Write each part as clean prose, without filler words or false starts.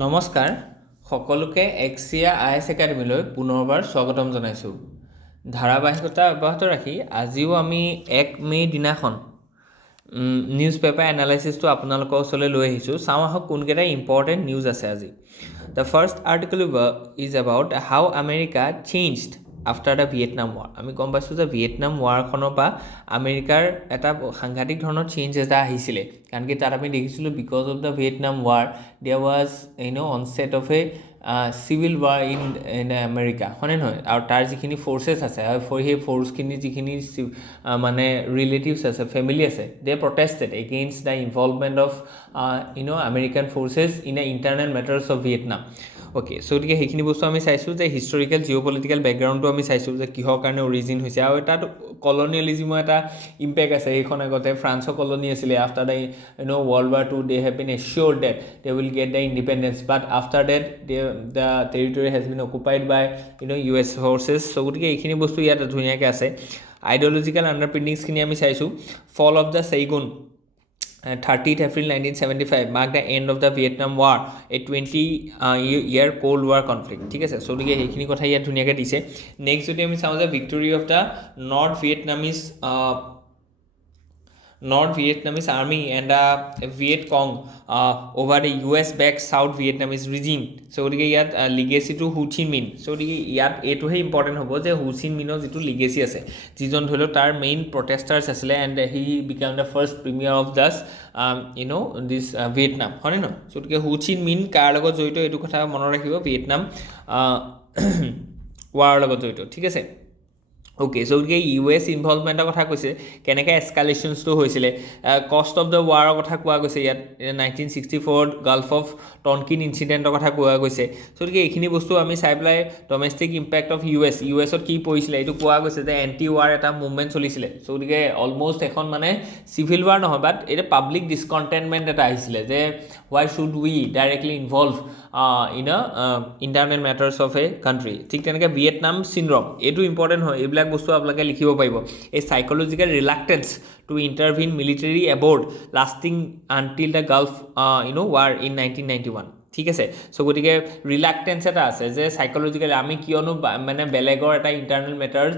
নমস্কাৰ সকলোকে AXIA IAS একাডেমীলৈ পুনৰবাৰ স্বাগতম জনাইছোঁ। ধাৰাবাহিকতা অব্যাহত ৰাখি আজিও আমি 1 মে দিনাখন নিউজ পেপাৰ এনালাইচিছটো আপোনালোকৰ ওচৰলৈ লৈ আহিছোঁ। চাওঁ আহক কোনকেইটা ইম্পৰ্টেণ্ট নিউজ আছে আজি। The first article is about how America changed after the Vietnam war. আমি গম পাইছোঁ যে ভিয়েটনাম ৱাৰখনৰ পৰা আমেৰিকাৰ এটা সাংঘাতিক ধৰণৰ চেঞ্জ এটা আহিছিলে, কাৰণ কি তাত আমি দেখিছিলোঁ because of the Vietnam war there was onset of a civil war in America, হয়নে নহয়? আৰু তাৰ যিখিনি ফ'ৰ্চেছ আছে সেই ফ'ৰ্চখিনি যিখিনি মানে ৰিলেটিভছ আছে, ফেমিলি আছে, they protested against the involvement of American forces in a internal matters of Vietnam. Okay, so' গতিকে সেইখিনি বস্তু আমি চাইছোঁ যে হিষ্টৰিকেল জিঅ' পলিটিকেল বেকগ্ৰাউণ্ডটো আমি চাইছোঁ যে কিহৰ কাৰণে অৰিজিন হৈছে, আৰু তাত কলনিয়েলিজিমৰ এটা ইম্পেক্ট আছে। সেইখন আগতে ফ্ৰান্সৰ কলনি আছিলে। After the World War II they have been assured that they will get the independence, but after that the territory has been occupied by US forces. So গতিকে এইখিনি বস্তু ইয়াত ধুনীয়াকৈ আছে। আইডিঅলজিকেল আণ্ডাৰপিণ্ডিংছখিনি আমি চাইছোঁ। Fall of the Saigon 30th April 1975 marked the end of the Vietnam War, a 20-year Cold War conflict. ঠিক আছে, চ' গতিকে সেইখিনি কথা ইয়াত ধুনীয়াকৈ দিছে। নেক্সট যদি আমি চাওঁ যে victory of the North Vietnamese army and Viet Cong over the US-backed South Vietnamese regime. So গতিকে ইয়াত লিগেচিটো হু চিন মিন। চ' গতিকে ইয়াত এইটোহে ইম্পৰ্টেণ্ট হ'ব যে হু চিন মিনৰ যিটো লিগেচি আছে, যিজন ধৰি লওক তাৰ মেইন প্ৰটেষ্টাৰ্ছ আছিলে, and he became the first premier of Das this Vietnam, হয়নে নহয়? চ' গতিকে হু চিন মিন কাৰ লগত জড়িত এইটো কথা মনত ৰাখিব, ভিয়েটনাম ৱাৰৰ লগত জড়িত। ঠিক আছে, অ'কে, চ' গতিকে US ইনভলভমেণ্টৰ কথা কৈছে, কেনেকৈ এছকালেশ্যনছটো হৈছিলে। কষ্ট অফ দ্য ৱাৰৰ কথা কোৱা গৈছে ইয়াত। 1964 গাল্ফ অফ টনকিন ইনচিডেণ্টৰ কথা কোৱা গৈছে। চ' গতিকে এইখিনি বস্তু আমি চাই পেলাই ডমেষ্টিক ইম্পেক্ট অফ USত কি পৰিছিলে এইটো কোৱা গৈছে যে এণ্টি ৱাৰ এটা মুভমেণ্ট চলিছিলে। চ' গতিকে অলমষ্ট এখন মানে চিভিল ৱাৰ নহয়, বাট এটা পাব্লিক ডিছকণ্টেণ্টমেণ্ট এটা আহিছিলে যে why should we directly involve in a internal matters of a country. ঠিক তেনেকৈ ভিয়েটনাম চিনড্ৰম, এইটো ইম্পৰ্টেণ্ট হয়। এইবিলাক বস্তু আপোনালোকে লিখিব পাৰিব। এই psychological reluctance to intervene military abroad lasting until the Gulf war in 1991। ঠিক আছে, চ' গতিকে ৰিলাক্টেন্স এটা আছে যে চাইক'লজিকেলি আমি কিয়নো মানে বেলেগৰ এটা ইণ্টাৰনেল মেটাৰ,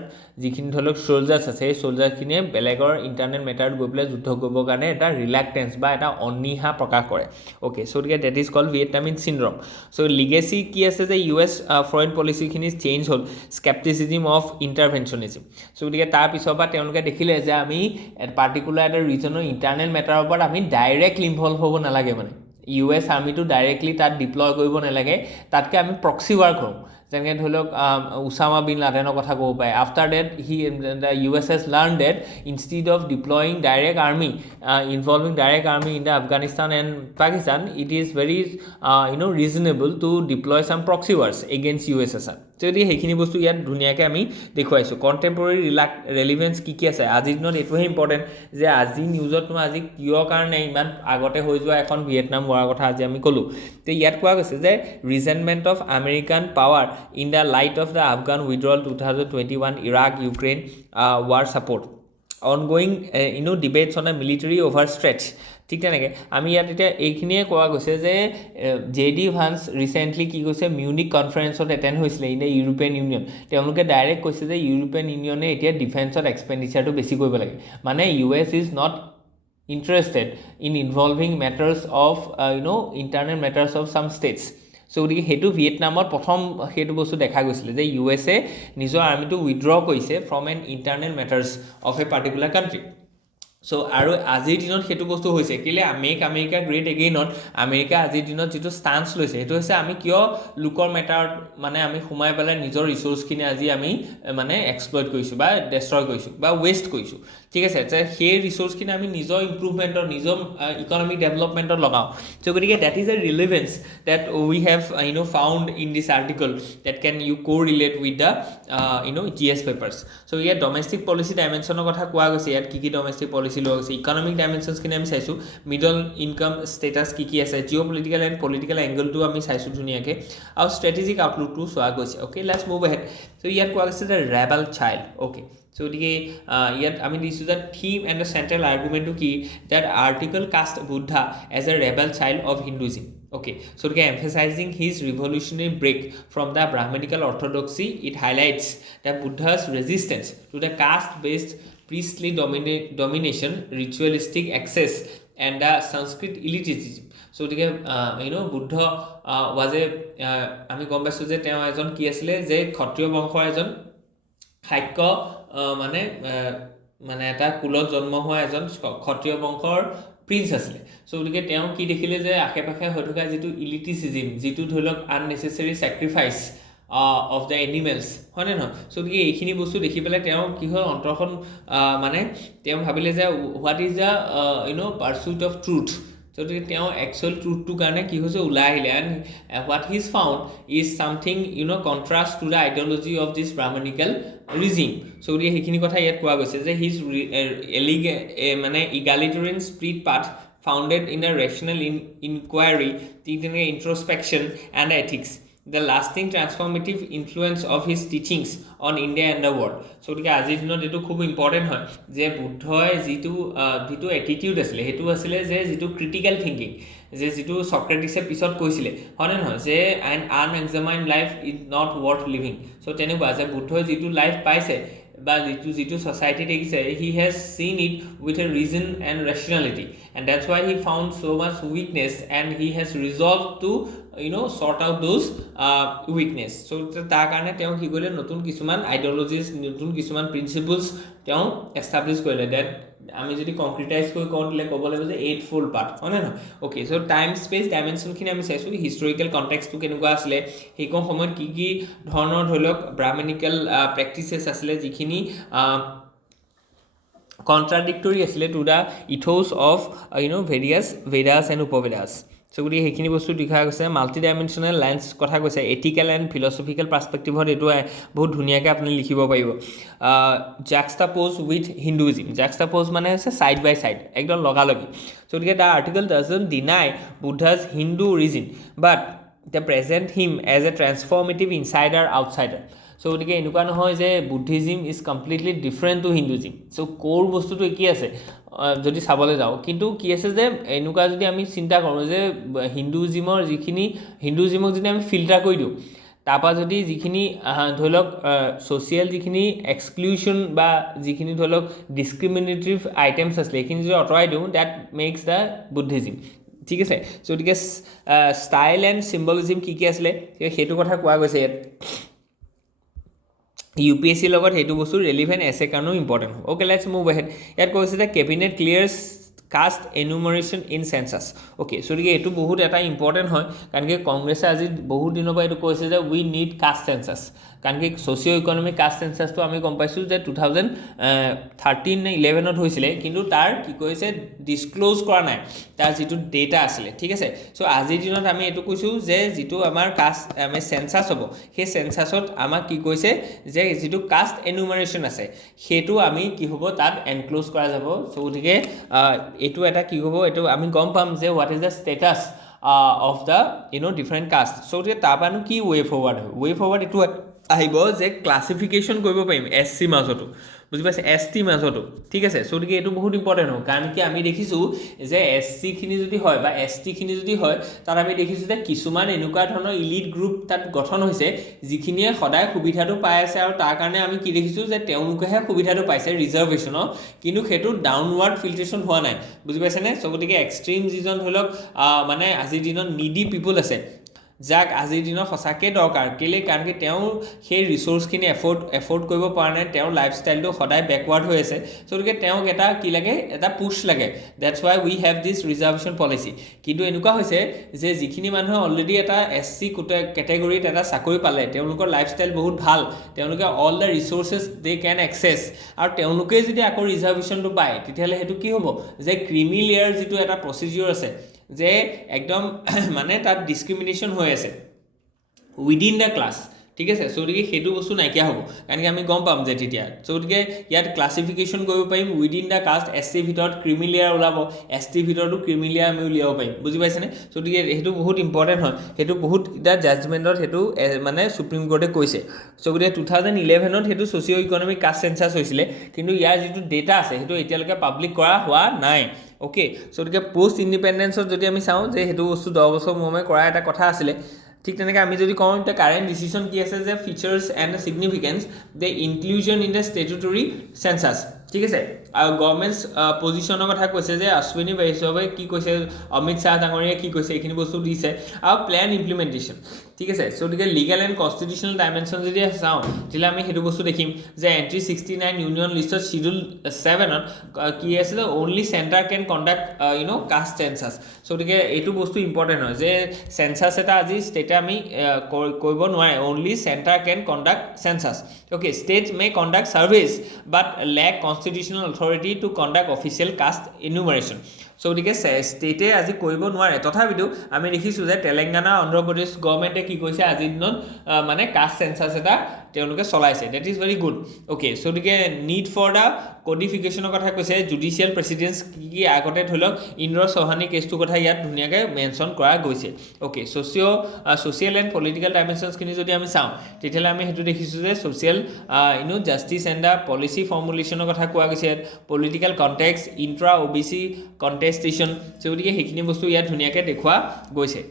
যিখিনি ধৰি লওক চ'লজাৰ্ছ আছে, সেই চ'লজাৰখিনিয়ে বেলেগৰ ইণ্টাৰনেল মেটাৰত গৈ পেলাই যুদ্ধ কৰিবৰ কাৰণে এটা ৰিলাক্টেন্স বা এটা অনীহা প্ৰকাশ কৰে। অ'কে, চ' গতিকে that is called Vietnam syndrome. So' legacy কি আছে যে US ফৰেইন পলিচিখিনি চেঞ্জ হ'ল, স্কেপটিচিজিম অফ ইণ্টাৰভেনশ্যনিজিম। চ' গতিকে তাৰপিছৰ পৰা তেওঁলোকে দেখিলে যে আমি পাৰ্টিকুলাৰ এটা ৰিজনৰ ইণ্টাৰনেল মেটাৰৰ ওপৰত আমি ডাইৰেক্টলি ইনভল্ভ হ'ব নালাগে, মানে US আৰ্মিটো ডাইৰেক্টলি তাত ডিপ্লয় কৰিব নালাগে, তাতকৈ আমি প্ৰক্সি ৱাৰ কৰোঁ। যেনেকৈ ধৰি লওক উছামা বিন লাডেনৰ কথা ক'ব পাৰে। After that the US has learned that instead of deploying direct army, involving direct army in the Afghanistan and Pakistan, it is very reasonable to deploy some proxy wars against USSR. যদি সেইখিনি বস্তু ইয়াত ধুনীয়াকৈ আমি দেখুৱাইছোঁ। কণ্টেম্পৰৰী ৰেলিভেঞ্চ কি কি আছে আজিৰ দিনত, এইটোহে ইম্পৰ্টেণ্ট যে আজি নিউজত মই আজি কিয় কাৰণে ইমান আগতে হৈ যোৱা এখন ভিয়েটনাম ৱাৰৰ কথা আজি আমি ক'লোঁ। তো ইয়াত কোৱা গৈছে যে resentment of American power in the light of the Afghan withdrawal 2021 Iraq Ukraine war support ongoing debates on a military overstretch. ঠিক তেনেকৈ আমি ইয়াত এতিয়া এইখিনিয়ে কোৱা গৈছে যে JD ভান্স ৰিচেণ্টলি কি কৈছে, মিউনিক কনফাৰেঞ্চত এটেণ্ড হৈছিলে ইন দ্য ইউৰোপিয়ান ইউনিয়ন। তেওঁলোকে ডাইৰেক্ট কৈছে যে ইউৰোপিয়ান ইউনিয়নে এতিয়া ডিফেন্সত এক্সপেণ্ডিচাৰটো বেছি কৰিব লাগে, মানে US is not interested in involving matters of internal matters of some states. চ' গতিকে সেইটো ভিয়েটনামত প্ৰথম সেইটো বস্তু দেখা গৈছিলে যে USA নিজৰ আৰ্মিটো উইড্ৰ কৰিছে from an internal matters of a particular country. So' আৰু আজিৰ দিনত সেইটো বস্তু হৈছে কেলৈ মেক আমেৰিকা গ্ৰেট এগেইনত আমেৰিকা আজিৰ দিনত যিটো ষ্টান্স লৈছে সেইটো হৈছে আমি কিয় লোকৰ মেটাৰত মানে আমি সোমাই পেলাই নিজৰ ৰিচোৰ্চখিনি আজি আমি মানে এক্সপ্লইট কৰিছোঁ বা ডেষ্ট্ৰয় কৰিছোঁ বা ৱেষ্ট কৰিছোঁ। ঠিক আছে, যে সেই ৰিচোৰ্চখিনি আমি নিজৰ ইম্প্ৰুভমেণ্টৰ, নিজৰ ইকনমিক ডেভেলপমেণ্টত লগাওঁ। চ' গতিকে that is a relevant that we have found in this article that can you relate with the GS papers. So' ইয়াত ডমেষ্টিক পলিচি ডাইমেনশ্যনৰ কথা কোৱা গৈছে। ইয়াত কি কি ডমেষ্টিক পলিচি লোৱা গৈছে, ইকনমিক ডাইমেনশ্যনছখিনি আমি চাইছোঁ, মিডল ইনকাম ষ্টেটাছ কি কি আছে, জিঅ' পলিটিকেল এণ্ড পলিটিকেল এংগলটো আমি চাইছোঁ ধুনীয়াকৈ, আৰু ষ্ট্ৰেটেজিক আউটলুকটো চোৱা গৈছে। Okay, let's move ahead. So' ইয়াত কোৱা গৈছে যে ৰেবেল চাইল্ড। অ'কে, চ' গতিকে ইয়াত আমি দিছোঁ যে থিম এণ্ড দ্য চেণ্ট্ৰেল আৰ্গুমেণ্টটো কি, that article cast Buddha as a rebel child of Hinduism. Okay, so emphasizing his revolutionary break from the Brahminical orthodoxy, it highlights the Buddha's resistance to the caste-based priestly domination, ritualistic excess, and the Sanskrit elitism. So Buddha was a আমি গম পাইছোঁ যে তেওঁ এজন কি আছিলে যে ক্ষত্ৰিয় বংশৰ এজন শাক্য মানে মানে এটা কুলত জন্ম হোৱা এজন ক্ষত্ৰিয় বংশৰ প্ৰিন্স আছিলে সো গতিকে তেওঁ কি দেখিলে যে আশে পাশে হৈ থকা যিটো ইলিটিচিজম যিটো ধৰি লওক unnecessary sacrifice of the animals হয় নহয় সো গতিকে এইখিনি বস্তু দেখি পেলাই তেওঁ কি হয় অন্তৰখন মানে তেওঁ ভাবিলে যে what is the pursuit of truth so তেওঁ actual truth to কাৰণে কি হৈছে ওলাই আহিলে and what he is found is something contrast to the ideology of this Brahminical regime so এইখিনি কথা ইয়াত কোৱা গৈছে যে his মানে egalitarian spirit path founded in a rational inquiry introspection and ethics the lasting transformative influence of his teachings on India and the world so আজিৰ দিনত এটো খুব ইম্পৰ্টেন্ট হয় যে বুদ্ধই যিটো এটিটিউড আছিল হেতু আছিল যে যিটো ক্ৰিটিক্যাল থিংকিং যে যিটো সক্ৰেটিছে পিছত কৈছিলে হয়নে নহয় যে an unexamined life is not worth living so তেনেকুৱা যে বুদ্ধই যিটো লাইফ পাইছে বা যিটো society দেখিছে he has seen it with a reason and rationality and that's why he found so much weakness and he has resolved to sort out those weakness so তাৰ কাৰণে তেওঁ কি কৰিলে নতুন কিছুমান আইডিওলজিজ নতুন কিছুমান প্ৰিন্সিপলস তেওঁ এস্টাবলিশ কৰিলে that আমি যদি কনক্ৰিটাইজ কৰি কোনলে ক'ব লাগিব যে 8-fold পাথ হয় না okay so time space dimension খিনি আমি চাইছো হিষ্টৰিকেল কনটেক্সট কেনেকুৱা আছিল হেকো সময়ত কি ধৰণৰ ধৰক ব্ৰাহ্মণিকেল প্ৰেক্টিসেস আছিল যিখিনি contradictory asile to the ethos of various Vedas and Upavedas so gudi hekini bostu dikha goise multi dimensional lens kotha goise ethical and philosophical perspective hor etu bahut dhuniya ke apni likhibo paribo juxtapose with Hinduism juxtapose mane hoise side by side ekdom loga logi so the article doesn't deny Buddha's Hindu origin but they present him as a transformative insider outsider so গতিকে এনেকুৱা নহয় যে Buddhism is completely different to Hinduism so core বস্তুটো কি আছে যদি চাবলৈ যাও কিন্তু কি আছে যে এনেকুৱা যদি আমি চিন্তা কৰো যে হিন্দুইজমক যদি আমি ফিল্টাৰ কৰি দিও তাপা যদি যিখিনি ধৰক সোশিয়াল যিখিনি এক্সক্লুশন বা যিখিনি ধৰক ডিসক্ৰিমিনেটিভ আইটেমস আছে এইখিনি যদি অটৰাই দিও দ্যাট মেক্স দা বুদ্ধিজম ঠিক আছে সো গতিকে ষ্টাইল এণ্ড সিম্বলিজম কি আছিলে হেতু কথা কোৱা গৈছে ইয়াত UPSC লগত হেতু বস্তু ৰেলেভেন্ট এসে কাৰণেও ইম্পৰ্টেন্ট হয় ওকে লেটস মুভ ahead ইয়াত কৈছে যে cabinet clears caste enumeration in census okay so গতিকে এটো বহুত এটা ইম্পৰ্টেন্ট হয় কাৰণ কি কংগ্ৰেছে আজি বহুত দিনৰ পৰা এটো কৈছে যে উই নিড কাষ্ট সেন্সাস কাৰণ কি সোশিও ইকোনমিক কাষ্ট সেন্সাস তো আমি গম পাইছো যে 2013 নে 11 ত হৈছিলে কিন্তু তাৰ কি কৈছে ডিসক্লোজ কৰা নাই তাৰ যেটো ডেটা আছিল ঠিক আছে সো আজিৰ দিনত আমি এটো কৈছো যে যেটো আমাৰ কাষ্ট আমি সেন্সাস হ'ব সেই সেন্সাসত আমাক কি কৈছে যে যেটো কাষ্ট এনুমাৰেশন আছে হেতু আমি কি হ'ব তাত এনক্লোজ কৰা যাব সো গতিকে এটো এটা কি হ'ব এটো আমি গম পাম যে what is the status of the different caste so তাপানো কি ওয়ে ফরওয়ার্ড এটো আহিব যে ক্লাসিফিকেশন কৰিব পাৰিম SC মাজতো বুজি পাইছে ST মাজতো ঠিক আছে সো গতিকে এটো বহুত ইম্পৰ্টেন্ট হয় কাৰণ কি আমি দেখিছো যে SC খিনি যদি হয় বা ST খিনি যদি হয় তাৰ আমি দেখিছো যে কিছুমান এনেকুৱা ধৰণৰ ইলিট গ্ৰুপ তাত গঠন হৈছে যিখিনিয়ে সদায় সুবিধাটো পাই আছে আৰু তাৰ কাৰণে আমি কি দেখিছো যে তেওঁলোকেহে সুবিধাটো পাইছে ৰিজাৰ্ভেশন কিন্তু হেতু ডাউনৱাৰ্ড ফিল্ট্ৰেশন হোৱা নাই বুজি পাইছে নে সো গতিকে এক্সট্ৰিম যিজন ধৰক মানে আজিৰ দিনত নিডি পিপল আছে যাক আজিৰ দিনৰ সঁচাকে দৰকাৰ কেলে কাৰণ কি তেওঁ সেই ৰিসোৰ্সখিনি এফৰ্ড কৰিব পৰা নাই তেওঁ লাইফষ্টাইলটো সদায় ব্যাকৱাৰ্ড হৈ আছে সো গতিকে তেওঁক এটা কি লাগে এটা পুশ লাগে that's why we have this reservation policy কিন্তু এনেকুৱা হৈছে যে যিখিনি মানুহ অলৰেডি এটা SC ক্যাটাগৰীত এটা চাকৰি পালে তেওঁলোকৰ লাইফষ্টাইল বহুত ভাল তেওঁলোকে all the resources they can access আৰু তেওঁলোকে যদি আকৌ ৰিজাৰ্ভেশনটো পায় তেতিয়ালে হেতু কি হ'ব যে ক্ৰিমি লেয়াৰ যেটো এটা প্ৰসিডিউৰ আছে যে একদম মানে তাত ডিসক্রিমিনেশন হৈ আছে উইদিন দা ক্লাস ঠিক আছে সো গতিকে হেতু বস্তু নাইকিয়া হ'ব কাৰণ কি আমি গম পাম যে তেতিয়া সো গতিকে ইয়াত ক্লাসিফিকেশন কৰিব পাৰিম উইদিন দা কাষ্ট SC ভিতৰত ক্ৰিমি লেয়াৰ ওলাব ST ভিতৰটো ক্ৰিমি লেয়াৰ আমি উলিয়াব পাৰিম বুজি পাইছেনে সো গতিকে হেতু বহুত ইম্পৰ্টেন্ট হয় হেতু বহুত এটা জাজমেন্টত হেতু মানে সুপ্ৰিম কোৰ্টে কৈছে সো গতিকে 2011 ত হেতু সোশিও ইকোনমিক কাষ্ট সেন্সাস হৈছিলে কিন্তু ইয়াৰ যেটো ডেটা আছে হেতু এতিয়ালৈকে পাবলিক কৰা হোৱা নাই অ'কে চ' গতিকে পষ্ট ইণ্ডিপেণ্ডেঞ্চত যদি আমি চাওঁ যে সেইটো বস্তু 10 বছৰ মূৰে কৰা এটা কথা আছিলে ঠিক তেনেকৈ আমি যদি কওঁ এতিয়া কাৰেণ্ট ডিচিশ্যন কি আছে যে features and significance the inclusion in the statutory census ঠিক আছে আৰু গভৰ্ণমেণ্টছ পজিশ্যনৰ কথা কৈছে যে অশ্বিনী বৈষ্ণৱে কি কৈছে অমিত শ্বাহ ডাঙৰীয়াই কি কৈছে এইখিনি বস্তু দিছে আৰু প্লেন ইমপ্লিমেণ্টেশ্যন ঠিক আছে চ' গতিকে লিগেল এণ্ড কনষ্টিটিউশ্যনেল ডাইমেনশ্যন যদি চাওঁ তেতিয়াহ'লে আমি সেইটো বস্তু দেখিম যে এণ্ট্ৰি 69 ইউনিয়ন লিষ্টত শিডিউল 7ত কি আছিলে only centre can conduct caste census চ' গতিকে এইটো বস্তু ইম্পৰ্টেণ্ট হয় যে চেঞ্চাছ এটা আজি ষ্টেটে আমি কৰিব নোৱাৰে only centre can conduct census okay state may conduct surveys but lack constitutional authority to conduct official caste enumeration so' গতিকে ষ্টেটে আজি কৰিব নোৱাৰে তথাপিতো আমি দেখিছোঁ যে তেলেংগানা অন্ধ্ৰপ্ৰদেশ গভৰ্ণমেণ্টে কি কৈছে আজিৰ দিনত মানে কাষ্ট চেঞ্চাছ এটা তেওঁলোকে চলাইছে that is very good okay so' গতিকে নীড ফৰ দ্য কডিফিকেশ্যনৰ কথা কৈছে জুডিচিয়েল প্ৰেচিডেঞ্চ কি আগতে ধৰি লওক ইন্দ্ৰ চৌহানী কেছটোৰ কথা ইয়াত ধুনীয়াকৈ মেনশ্যন কৰা গৈছে অ'কে ছ'চিয়েল এণ্ড পলিটিকেল ডাইমেনশ্যনছখিনি যদি আমি চাওঁ তেতিয়াহ'লে আমি সেইটো দেখিছোঁ যে social justice and the policy ফৰ্মুলেশ্যনৰ কথা কোৱা গৈছে political context intra OBC contestation so' গতিকে সেইখিনি বস্তু ইয়াত ধুনীয়াকৈ দেখুওৱা গৈছে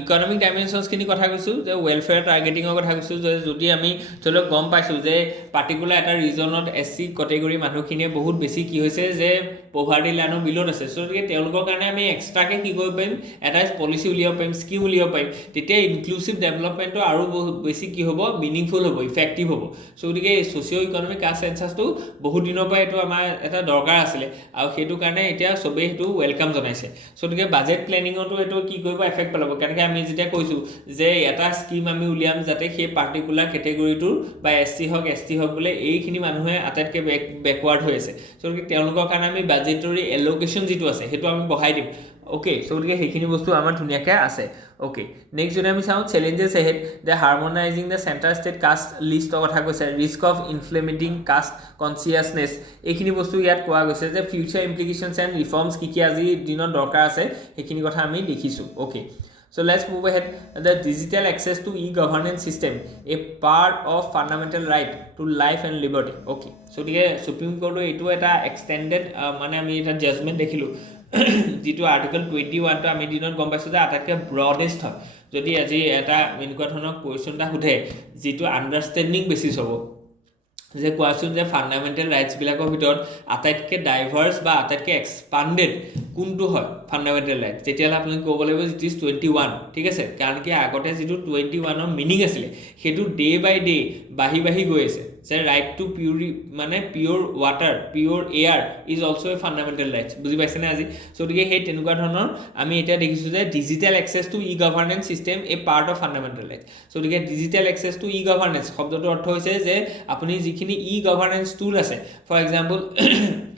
ইকনমিক ডাইমেনশ্যনছখিনি কথা কৈছোঁ যে ৱেলফেয়াৰ টাৰ্গেটিঙৰ কথা কৈছোঁ যে যদি আমি ধৰি লওক গম পাইছোঁ যে পাৰ্টিকুলাৰ এটা ৰিজনত SC কেটেগৰী মানুহখিনিয়ে বহুত বেছি কি হৈছে যে পভাৰ্টি লাইনৰ বিলত আছে চ' গতিকে তেওঁলোকৰ কাৰণে আমি এক্সট্ৰাকৈ কি কৰিব পাৰিম এটা পলিচি উলিয়াব পাৰিম স্কিম উলিয়াব পাৰিম তেতিয়া ইনক্লুচিভ ডেভেলপমেণ্টটো আৰু বহুত বেছি কি হ'ব মিনিংফুল হ'ব ইফেক্টিভ হ'ব চ' গতিকে ছ'চিঅ' ইকনমিক কাষ্ট চেঞ্চাছটো বহুত দিনৰ পৰা এইটো আমাৰ এটা দৰকাৰ আছিলে আৰু সেইটো কাৰণে এতিয়া চবেই সেইটো ৱেলকাম জনাইছে চ' গতিকে বাজেট প্লেনিঙতো এইটো কি কৰিব এফেক্ট পেলাব কেনেকৈ আমি যেতিয়া কৈছোঁ যে এটা স্কিম আমি উলিয়াম যাতে সেই পাৰ্টিকুলাৰ কেটেগৰীটোৰ বা SC হওক ST হওক বোলে এইখিনি মানুহে আটাইতকৈ বেকৱাৰ্ড হৈ আছে চ' গতিকে তেওঁলোকৰ কাৰণে আমি বাজেটৰী এল'কেশ্যন যিটো আছে সেইটো আমি বঢ়াই দিম অ'কে চ' গতিকে সেইখিনি বস্তু আমাৰ ধুনীয়াকৈ আছে অ'কে নেক্সট যদি আমি চাওঁ challenges ahead the harmonising the centre state caste লিষ্টৰ কথা কৈছে risk of inflaming caste consciousness এইখিনি বস্তু ইয়াত কোৱা গৈছে যে ফিউচাৰ ইমপ্লিকেশ্যনছ এণ্ড ৰিফৰ্মছ কি আজিৰ দিনত দৰকাৰ আছে সেইখিনি কথা আমি দেখিছোঁ okay So let's move ahead. The digital access to e-governance system, a part of fundamental right to life and liberty. Okay. So the Supreme Court etu eta extended mane ami eta judgment dekhilu. Jitu article 21 to ami dinot gom paisu je atakke broadest hoy. Jodi aji eta enukwa dhonok question ta hudhe jitu understanding basis hobo. যে কোৱাচোন যে fundamental ৰাইটছবিলাকৰ ভিতৰত আটাইতকৈ diverse বা আটাইতকৈ এক্সপাণ্ডেড কোনটো হয় fundamental rights তেতিয়াহ'লে আপুনি ক'ব লাগিব ইট ইজ 21 ঠিক আছে কাৰণ কি আগতে যিটো 21ৰ মিনিং আছিলে সেইটো ডে বাই ডে বাঢ়ি গৈ আছে যে ৰাইট টু মানে pure water pure air is also' a fundamental rights বুজি পাইছেনে আজি চ' গতিকে সেই তেনেকুৱা ধৰণৰ আমি এতিয়া দেখিছোঁ যে digital access to e governance system a part of fundamental rights so' গতিকে digital access to e governance শব্দটোৰ অৰ্থ হৈছে যে আপুনি যিখিনি ই গভাৰ্নেন্স টুল আছে ফৰ এক্সাম্পল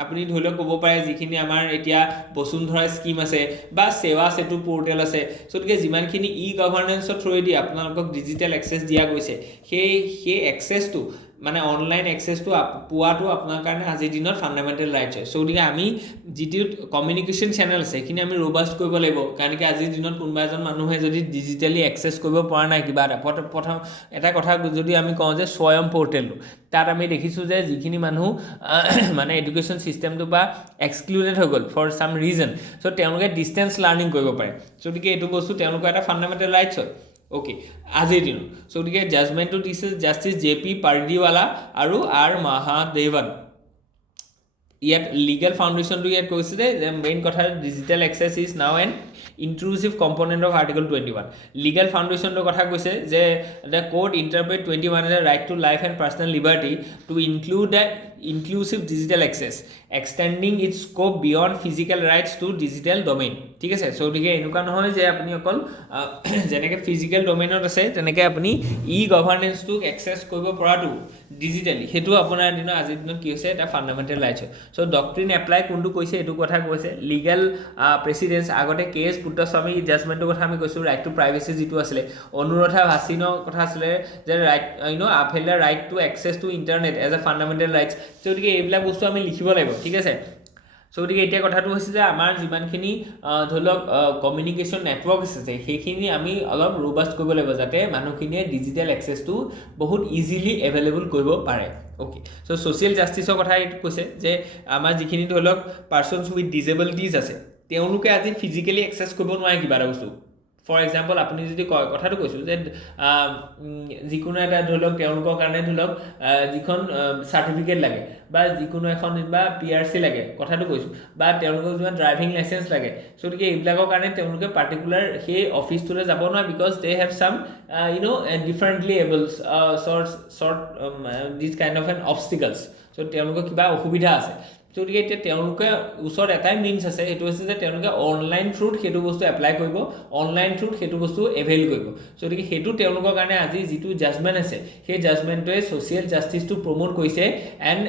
আপুনি ধৰি লওক ক'ব পাৰে যিখিনি আমাৰ এতিয়া বসুন্ধৰা স্কিম আছে বা সেৱা সেতু পৰ্টেল আছে চ' গতিকে যিমানখিনি ই গভাৰ্নেন্সৰ থ্ৰুৱেদি আপোনালোকক ডিজিটেল এক্সেছ দিয়া গৈছে সেই এক্সেছটো মানে অনলাইন এক্সেছটো পোৱাটো আপোনাৰ কাৰণে আজিৰ দিনত ফাণ্ডামেণ্টেল ৰাইটছ হয় চ' গতিকে আমি যিটো কমিউনিকেশ্যন চেনেল আছে সেইখিনি আমি ৰবাষ্ট কৰিব লাগিব কাৰণ কি আজিৰ দিনত কোনোবা এজন মানুহে যদি ডিজিটেলি এক্সেছ কৰিব পৰা নাই কিবা এটা প্ৰথম এটা কথা যদি আমি কওঁ যে স্বয়ং পৰ্টেলটো তাত আমি দেখিছোঁ যে যিখিনি মানুহ মানে এডুকেশ্যন ছিষ্টেমটো বা এক্সক্লুডেড হৈ গ'ল ফৰ ছাম ৰিজন চ' তেওঁলোকে ডিষ্টেঞ্চ লাৰ্ণিং কৰিব পাৰে চ' গতিকে এইটো বস্তু তেওঁলোকৰ এটা ফাণ্ডামেণ্টেল ৰাইটছ হয় অ'কে আজিৰ দিনত চ' গতিকে জাজমেণ্টটো দিছে জাষ্টিছ JP পাৰ্ডিৱালা আৰু R মহাদেৱন ইয়াত লিগেল ফাউণ্ডেশ্যনটো ইয়াত কৈছে যে মেইন কথা digital access is now an inclusive component of article 21 legal ফাউণ্ডেশ্যনটোৰ কথা কৈছে যে the court interpret 21 as a right to life and personal liberty to include the inclusive digital access extending its scope beyond physical rights to digital domain ঠিক আছে so' গতিকে এনেকুৱা নহয় যে আপুনি অকল যেনেকৈ ফিজিকেল ডমেইনত আছে তেনেকৈ আপুনি ই গভাৰ্নেন্সটোক এক্সেছ কৰিব পৰাটো ডিজিটেলি সেইটো আপোনাৰ দিনত আজিৰ দিনত কি হৈছে এটা ফাণ্ডামেণ্টেল ৰাইটছ হয় চ' ডক্ট্ৰিন এপ্লাই কোনটো কৈছে এইটো কথা কৈছে লিগেল প্ৰেচিডেঞ্চ আগতে কেএছ পুত্ৰস্বামী জাজমেণ্টৰ কথা আমি কৈছোঁ ৰাইট টু প্ৰাইভেচি যিটো আছিলে অনুৰাধা ভাছিনৰ কথা আছিলে যে right upheld the right to access to internet as a fundamental rights so' গতিকে এইবিলাক বস্তু আমি লিখিব লাগিব ঠিক আছে চ' গতিকে এতিয়া কথাটো হৈছে যে আমাৰ যিমানখিনি ধৰি লওক কমিউনিকেশ্যন নেটৱৰ্ক আছে সেইখিনি আমি অলপ ৰবাষ্ট কৰিব লাগিব যাতে মানুহখিনিয়ে ডিজিটেল এক্সেছটো বহুত ইজিলি এভেইলেবল কৰিব পাৰে অ'কে চ' ছ'চিয়েল জাষ্টিছৰ কথা এইটো কৈছে যে আমাৰ যিখিনি ধৰি লওক পাৰ্চনছ উইথ ডিজেবিলিটিজ আছে তেওঁলোকে আজি ফিজিকেলি এক্সেছ কৰিব নোৱাৰে কিবা এটা বস্তু ফৰ এক্সাম্পল আপুনি যদি কয় কথাটো কৈছোঁ যে যিকোনো এটা ধৰি লওক তেওঁলোকৰ কাৰণে ধৰি লওক যিখন চাৰ্টিফিকেট লাগে বা যিকোনো এখন বা PRC লাগে কথাটো কৈছোঁ বা তেওঁলোকৰ যিমান ড্ৰাইভিং লাইচেঞ্চ লাগে চ' গতিকে এইবিলাকৰ কাৰণে তেওঁলোকে পাৰ্টিকুলাৰ সেই অফিচটোলৈ যাব নোৱাৰে because they have some differently abled sort this kind of an obstacles so' তেওঁলোকৰ কিবা অসুবিধা আছে গতিকে এতিয়া তেওঁলোকে ওচৰত এটাই মিনছ আছে সেইটো হৈছে যে তেওঁলোকে অনলাইন থ্ৰুত সেইটো বস্তু এপ্লাই কৰিব অনলাইন থ্ৰুত সেইটো বস্তু এভেইল কৰিব গতিকে সেইটো তেওঁলোকৰ কাৰণে আজি যিটো জাজমেণ্ট আছে সেই জাজমেণ্টটোৱে ছ'চিয়েল জাষ্টিছটো প্ৰমোট কৰিছে and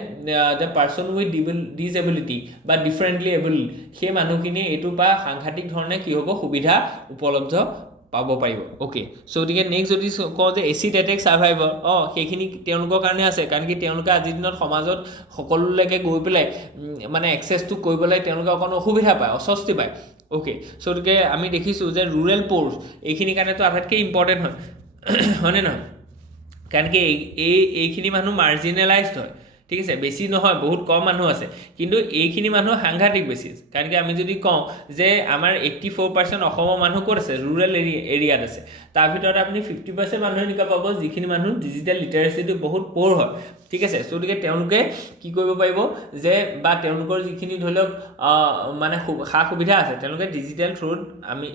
the person with disability বা ডিফাৰেণ্টলি এবল সেই মানুহখিনিয়ে এইটো বা সাংঘাতিক ধৰণে কি হ'ব সুবিধা উপলব্ধ পাব পাৰিব অ'কে চ' গতিকে নেক্সট যদি কওঁ যে এচিড এটেক ছাৰ্ভাইভৰ সেইখিনি তেওঁলোকৰ কাৰণে আছে কাৰণ কি তেওঁলোকে আজিৰ দিনত সমাজত সকলোলৈকে গৈ পেলাই মানে এক্সেছটো কৰিবলৈ তেওঁলোকে অকণ অসুবিধা পায় অস্বস্তি পায় অ'কে চ' গতিকে আমি দেখিছোঁ যে ৰুৰেল প'ৰ্ছ এইখিনিৰ কাৰণেতো আটাইতকৈ ইম্পৰ্টেণ্ট হয় হয়নে নহয় কাৰণ কি এইখিনি মানুহ মাৰ্জিনেলাইজড হয় ঠিক আছে বেছি নহয় বহুত কম মানুহ আছে কিন্তু এইখিনি মানুহ সাংঘাতিক বেছি কাৰণ কি আমি যদি কওঁ যে আমাৰ 84% অসমৰ মানুহ ক'ত আছে ৰুৰেল এৰিয়াত আছে তাৰ ভিতৰত আপুনি 50% মানুহে এনেকুৱা পাব যিখিনি মানুহ ডিজিটেল লিটাৰেচিটো বহুত প'ৰ হয় ঠিক আছে চ' গতিকে তেওঁলোকে কি কৰিব পাৰিব যে বা তেওঁলোকৰ যিখিনি ধৰি লওক মানে সা সুবিধা আছে তেওঁলোকে ডিজিটেল থ্ৰুত আমি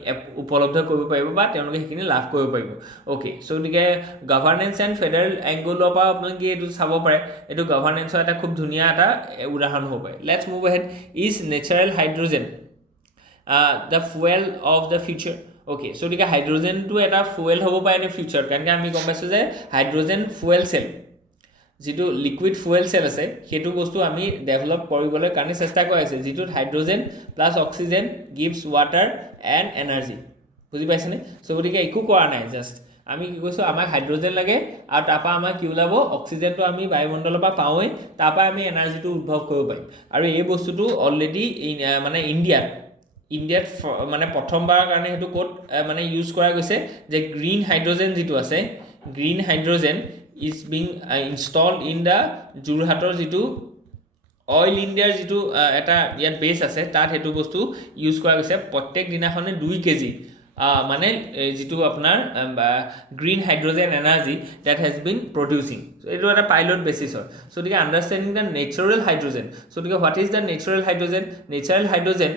উপলব্ধ কৰিব পাৰিব বা তেওঁলোকে সেইখিনি লাভ কৰিব পাৰিব অ'কে চ' গতিকে গভাৰ্নেন্স এণ্ড ফেডাৰেল এংগলৰ পৰা আপোনালোকে এইটো চাব পাৰে এইটো গভাৰ্নেন্সৰ এটা খুব ধুনীয়া এটা উদাহৰণ হ'ব পাৰে let's move ahead is natural hydrogen the fuel of the future okay so' গতিকে হাইড্ৰজেনটো এটা ফুৱেল হ'ব পাৰে নে ফিউচাৰত কাৰণ আমি গম পাইছোঁ যে হাইড্ৰজেন ফুৱেল চেল যিটো লিকুইড ফুৱেল চেল আছে সেইটো বস্তু আমি ডেভেলপ কৰিবলৈ কাৰণে চেষ্টা কৰি আছে যিটোত hydrogen plus oxygen gives water and energy বুজি পাইছেনে চ' গতিকে একো কৰা নাই জাষ্ট আমি কি কৈছোঁ আমাক হাইড্ৰজেন লাগে আৰু তাৰপৰা আমাক কি ওলাব অক্সিজেনটো আমি বায়ুমণ্ডলৰ পৰা পাওঁৱেই তাৰপৰা আমি এনাৰ্জিটো উদ্ভৱ কৰিব পাৰিম আৰু এই বস্তুটো অলৰেডি মানে ইণ্ডিয়াত মানে প্ৰথমবাৰৰ কাৰণে সেইটো ক'ত মানে ইউজ কৰা গৈছে যে গ্ৰীণ হাইড্ৰজেন যিটো আছে green hydrogen is being installed in the যোৰহাটৰ যিটো অইল ইণ্ডিয়াৰ যিটো এটা ইয়াত বেছ আছে তাত সেইটো বস্তু ইউজ কৰা গৈছে প্ৰত্যেক দিনাখনে 2 কেজি মানে যিটো আপোনাৰ green hydrogen energy that has been producing এইটো এটা পাইলট বেচিছ হয় চ' গতিকে understanding the natural hydrogen so' গতিকে what is the natural hydrogen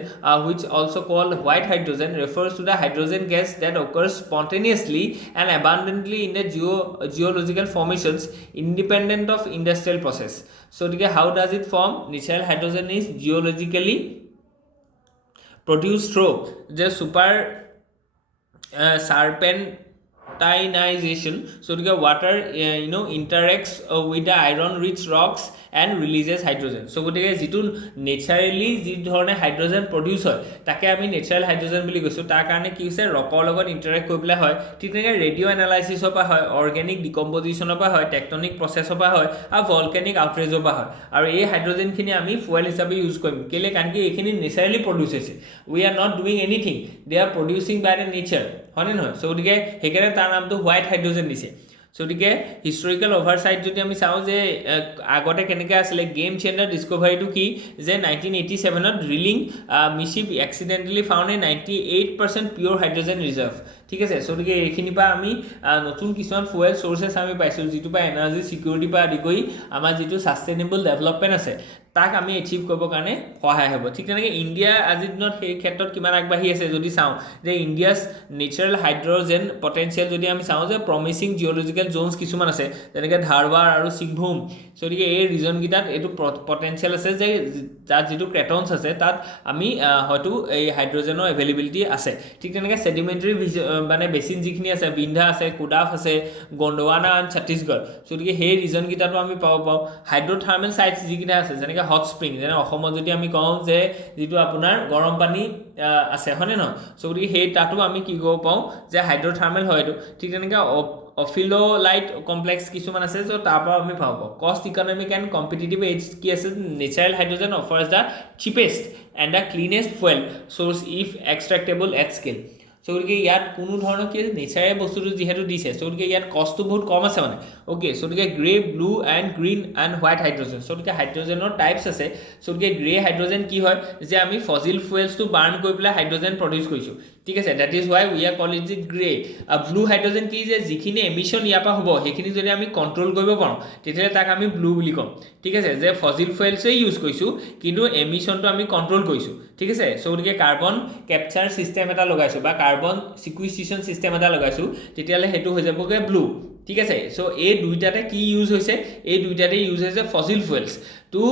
which also called white hydrogen refers to the hydrogen gas that occurs spontaneously and abundantly in the geological formations independent of industrial process so how does it form natural hydrogen is geologically produced through the super serpentinization so water interacts with the iron rich rocks and releases hydrogen so গতিকে যিটো naturally যি ধৰণে hydrogen produce হয় তাকে আমি natural hydrogen বুলি কৈছোঁ তাৰ কাৰণে কি হৈছে ৰকৰ লগত ইণ্টাৰেক্ট কৰি পেলাই হয় ঠিক তেনেকৈ ৰেডিঅ' এনালাইচিছৰ পৰা হয় অৰ্গেনিক ডিকম্পজিশ্যনৰ পৰা হয় টেকটনিক প্ৰচেছৰ পৰা হয় আৰু ভলকেনিক আউটৰেজৰ পৰা হয় আৰু এই হাইড্ৰজেনখিনি আমি ফুৱেল হিচাপে ইউজ কৰিম কেলৈ কাৰণ কি এইখিনি নেচাৰেলি প্ৰডিউচ হৈছে we are not doing anything they are producing by the nature হয়নে নহয় চ' গতিকে সেইকাৰণে তাৰ নামটো হোৱাইট হাইড্ৰজেন দিছে চ' গতিকে হিষ্টৰিকেল অভাৰচাইট যদি আমি চাওঁ যে আগতে কেনেকৈ আছিলে গেম চেঞ্জাৰ ডিস্কভাৰীটো কি যে 1987ত ড্ৰিলিং মিচিপ এক্সিডেণ্টেলি ফাউণ্ড 98% পিয়'ৰ হাইড্ৰজেন ৰিজাৰ্ভ ঠিক আছে চ' গতিকে এইখিনিৰ পৰা আমি নতুন কিছুমান ফুৱেল চ'ৰ্চেছ আমি পাইছোঁ যিটোৰ পৰা এনাৰ্জি ছিকিউৰিটিৰ পৰা আদি কৰি আমাৰ যিটো ছাষ্টেইনেবল ডেভেলপমেণ্ট আছে তাক আমি এচিভ কৰিবৰ কাৰণে সহায় হ'ব ঠিক তেনেকৈ ইণ্ডিয়া আজিৰ দিনত সেই ক্ষেত্ৰত কিমান আগবাঢ়ি আছে যদি চাওঁ যে ইণ্ডিয়াছ নেচাৰেল হাইড্ৰজেন পটেঞ্চিয়েল যদি আমি চাওঁ যে প্ৰমিচিং জিঅ'লজিকেল জ'নছ কিছুমান আছে যেনেকৈ ধাৰৱাৰ আৰু সিংভূম চ' গতিকে এই ৰিজনকেইটাত এইটো পটেঞ্চিয়েল আছে যে তাত যিটো ক্ৰেটনছ আছে তাত আমি হয়তো এই হাইড্ৰজেনৰ এভেইলেবিলিটি আছে ঠিক তেনেকৈ ছেডিমেণ্টাৰী মানে বেচিন যিখিনি আছে বিন্ধা আছে কুডাফ আছে গণ্ডৱানা এণ্ড ছত্তীশগড় চ' গতিকে সেই ৰিজনকেইটাতো আমি পাব পাৰোঁ হাইড্ৰ'থাৰ্মেল চাইটছ যিকেইটা আছে যেনেকৈ হট স্প্ৰিং যেনে অসমত যদি আমি কওঁ যে যিটো আপোনাৰ গৰম পানী আছে হয়নে নহয় চ' গতিকে সেই তাতো আমি কি কৰিব পাৰোঁ যে হাইড্ৰ'থাৰ্মেল হয় এইটো ঠিক তেনেকৈ অফিল'লাইট কমপ্লেক্স কিছুমান আছে চ' তাৰ পৰা আমি পাব পাৰোঁ কষ্ট ইকনমিক এণ্ড কম্পিটিটিভ এজ কি আছে natural hydrogen offers the cheapest and the cleanest fuel source if extractable at scale so' so গতিকে ইয়াত কোনো ধৰণৰ কি নেচাৰে বস্তুটো যিহেতু দিছে সো গতিকে ইয়াত কষ্টটো বহুত কম আছে মানে ওকে সো গতিকে grey blue and green and white hydrogen so গতিকে হাইড্ৰজেনৰ টাইপছ আছে সো গতিকে গ্ৰে হাইড্ৰজেন কি হয় যে আমি ফজিল ফুয়েলছটো বাৰ্ণ কৰি পেলাই হাইড্ৰজেন প্ৰডিউচ কৰিছোঁ ঠিক আছে that is Y we are call it it grey blue hydrogen কি যে যিখিনি এমিশ্যন ইয়াৰ পৰা হ'ব সেইখিনি যদি আমি কণ্ট্ৰল কৰিব পাৰোঁ তেতিয়াহ'লে তাক আমি ব্লু বুলি ক'ম ঠিক আছে যে ফজিল ফুয়েলছেই ইউজ কৰিছোঁ কিন্তু এমিশ্যনটো আমি কণ্ট্ৰল কৰিছোঁ ঠিক আছে সো গতিকে কাৰ্বন কেপচাৰ ছিষ্টেম এটা লগাইছোঁ বা কাৰ্বন সিকুইচিশ্যন ছিষ্টেম এটা লগাইছোঁ তেতিয়াহ'লে সেইটো হৈ যাবগৈ ব্লু ঠিক আছে সো এই দুইটাতে কি ইউজ হৈছে এই দুইটাতে ইউজ হৈছে ফজিল ফুয়েলছ টু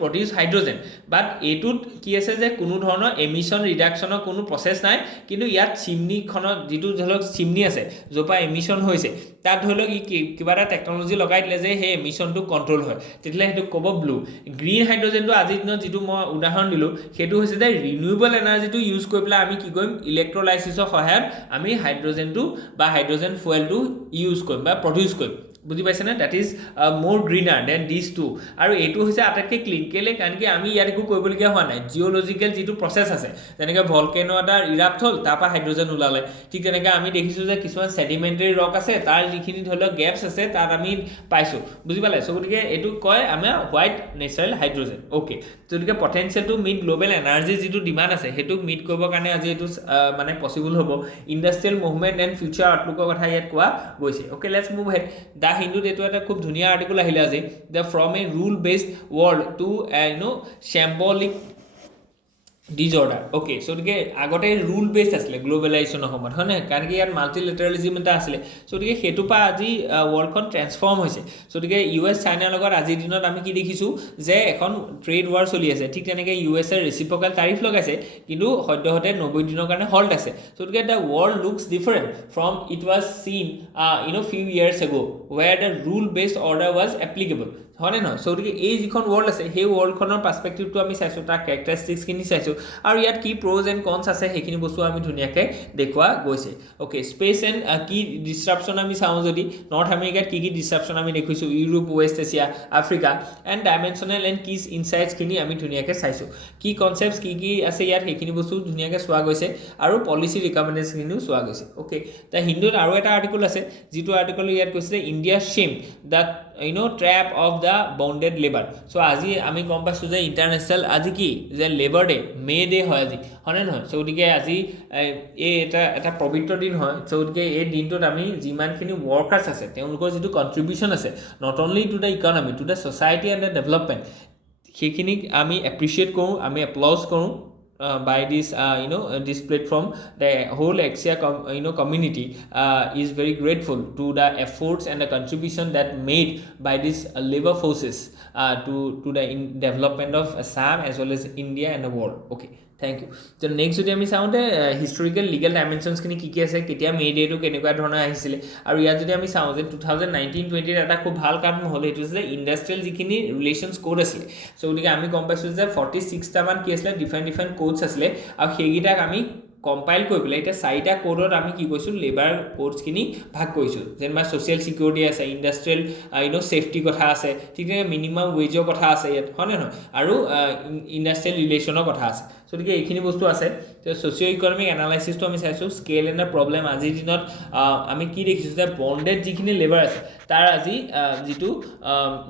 প্ৰডিউচ হাইড্ৰজেন বাট এইটোত কি আছে যে কোনো ধৰণৰ এমিশ্যন ৰিডাকশ্যনৰ কোনো প্ৰচেছ নাই কিন্তু ইয়াত চিমনিখনত যিটো ধৰি লওক চিমনি আছে য'ৰ পৰা এমিশ্যন হৈছে তাত ধৰি লওক কিবা এটা টেকন'লজি লগাই দিলে যে সেই এমিশ্যনটো কণ্ট্ৰল হয় তেতিয়াহ'লে সেইটো ক'ব ব্লু গ্ৰীণ হাইড্ৰজেনটো আজিৰ দিনত যিটো মই উদাহৰণ দিলোঁ সেইটো হৈছে যে ৰিনিউৱেবল এনাৰ্জিটো ইউজ কৰি পেলাই আমি কি কৰিম ইলেক্ট্ৰলাইচিছৰ সহায়ত আমি হাইড্ৰজেনটো বা হাইড্ৰজেন ফুয়েলটো ইউজ কৰিম বা প্ৰডিউচ কৰিম বুজি পাইছেনে দ্যাট ইজ মোৰ গ্ৰীনাৰ দেন দিছ টু আৰু এইটো হৈছে আটাইতকৈ ক্লিন কেলৈ কাৰণ কি আমি ইয়াত একো কৰিবলগীয়া হোৱা নাই জিঅ'লজিকেল যিটো প্ৰচেছ আছে যেনেকৈ ভলকেনো এটা ইৰাপ্ট হ'ল তাৰপৰা হাইড্ৰজেন ওলালে ঠিক তেনেকৈ আমি দেখিছোঁ যে কিছুমান ছেডিমেণ্টেৰী ৰক আছে তাৰ যিখিনি ধৰি লওক গেপছ আছে তাত আমি পাইছোঁ বুজি পালে চ' গতিকে এইটো কয় আমাৰ হোৱাইট নেচাৰেল হাইড্ৰজেন অ'কে গতিকে potential to meet global energy যিটো ডিমাণ্ড আছে সেইটোক মিট কৰিবৰ কাৰণে আজি এইটো মানে পচিবল হ'ব ইণ্ডাষ্ট্ৰিয়েল মুভমেণ্ট এণ্ড ফিউচাৰ আউটলুকৰ কথা ইয়াত কোৱা গৈছে okay let's move head the হিন্দুত এইটো এটা খুব ধুনীয়া আৰ্টিকল আহিলে আজি the from a rule based world to shambolic disorder okay so' গতিকে আগতে ৰুল বেছ আছিলে গ্ল'বেলাইজেশ্যনৰ সময়ত হয় নহয় কাৰণ কি ইয়াত মাল্টিলেটাৰেলিজিম এটা আছিলে চ' গতিকে সেইটোৰ পৰা আজি ৱৰ্ল্ডখন ট্ৰেন্সফৰ্ম হৈছে চ' গতিকে ইউ এছ চাইনাৰ লগত আজিৰ দিনত আমি কি দেখিছোঁ যে এখন ট্ৰেড ৱাৰ চলি আছে ঠিক তেনেকৈ ইউ এছ এ ৰেচিপ্ৰকেল টাৰিফ লগাইছে কিন্তু সদ্যহতে 90 দিনৰ কাৰণে হল্ট আছে চ' গতিকে the world looks different from it was seen few years ago' where the rule based order was applicable হয়নে নহয় চ' গতিকে এই যিখন ৱৰ্ল্ড আছে সেই ৱৰ্ল্ডখনৰ পাৰ্চপেক্টিভটো আমি চাইছোঁ তাৰ কেৰেক্টাৰিষ্টিক্সখিনি চাইছোঁ আৰু ইয়াত কি প্ৰ'জ এণ্ড কনছ আছে সেইখিনি বস্তু আমি ধুনীয়াকৈ দেখুওৱা গৈছে অ'কে স্পেচ এণ্ড কি ডিছৰাপশ্যন আমি চাওঁ যদি নৰ্থ আমেৰিকাত কি কি ডিছৰাপশ্যন আমি দেখিছোঁ Europe West Asia Africa and dimensional and keys ইনচাইটছখিনি আমি ধুনীয়াকৈ চাইছোঁ কি কনচেপ্টছ কি আছে ইয়াত সেইখিনি বস্তু ধুনীয়াকৈ চোৱা গৈছে আৰু পলিচি ৰিকমেণ্ডেশ্যনখিনিও চোৱা গৈছে অ'কে দ্য হিন্দুত আৰু এটা আৰ্টিকল আছে যিটো আৰ্টিকল ইয়াত কৈছিলে India shame the trap of the bonded labour so' আজি আমি গম পাইছোঁ যে ইণ্টাৰনেশ্যনেল আজি কি যে লেবাৰ ডে মে' ডে হয় আজি হয়নে নহয় চ' গতিকে আজি এই এটা পবিত্ৰ দিন হয় চ' গতিকে এই দিনটোত আমি যিমানখিনি ৱৰ্কাৰ্ছ আছে তেওঁলোকৰ যিটো কণ্ট্ৰিবিউশ্যন আছে not only to the economy to the society and the development সেইখিনিক আমি এপ্ৰিচিয়েট কৰোঁ আমি এপ্লজ কৰোঁ by this platform the whole AXIA community is very grateful to the efforts and the contribution that made by these labor forces to the development of Assam as well as India and the world okay thank you so next যদি আমি চাওঁতে historical legal ডাইমেনশ্যনছখিনি কি কি আছে কেতিয়া মে' ডেটো কেনেকুৱা ধৰণৰ আহিছিলে আৰু ইয়াত যদি আমি চাওঁ যে 2019-20 এটা খুব ভাল কাম হ'ল এইটো যে ইণ্ডাষ্ট্ৰিয়েল যিখিনি ৰিলেশ্যনছ কোড আছিলে চ' গতিকে আমি গম পাইছোঁ যে 46টামান কি আছিলে ডিফাৰেণ্ট কোডছ আছিলে আৰু সেইকেইটাক আমি কম্পাইল কৰি পেলাই এতিয়া 4টা কোডত আমি কি কৰিছোঁ লেবাৰ কোডছখিনি ভাগ কৰিছোঁ যেনিবা ছ'চিয়েল ছিকিউৰিটি আছে ইণ্ডাষ্ট্ৰিয়েল ছেফটি কথা আছে ঠিক তেনেকৈ মিনিমাম ৱেজৰ কথা আছে ইয়াত হয়নে নহয় আৰু ইণ্ডাষ্ট্ৰিয়েল ৰিলেশ্যনৰ কথা আছে গতিকে এইখিনি বস্তু আছে ছ'চিঅ' ইকনমিক এনালাইচিছটো আমি চাইছোঁ স্কেল এণ্ড দ্য প্ৰব্লেম আজিৰ দিনত আমি কি দেখিছোঁ যে বণ্ডেড যিখিনি লেবাৰ আছে তাৰ আজি যিটো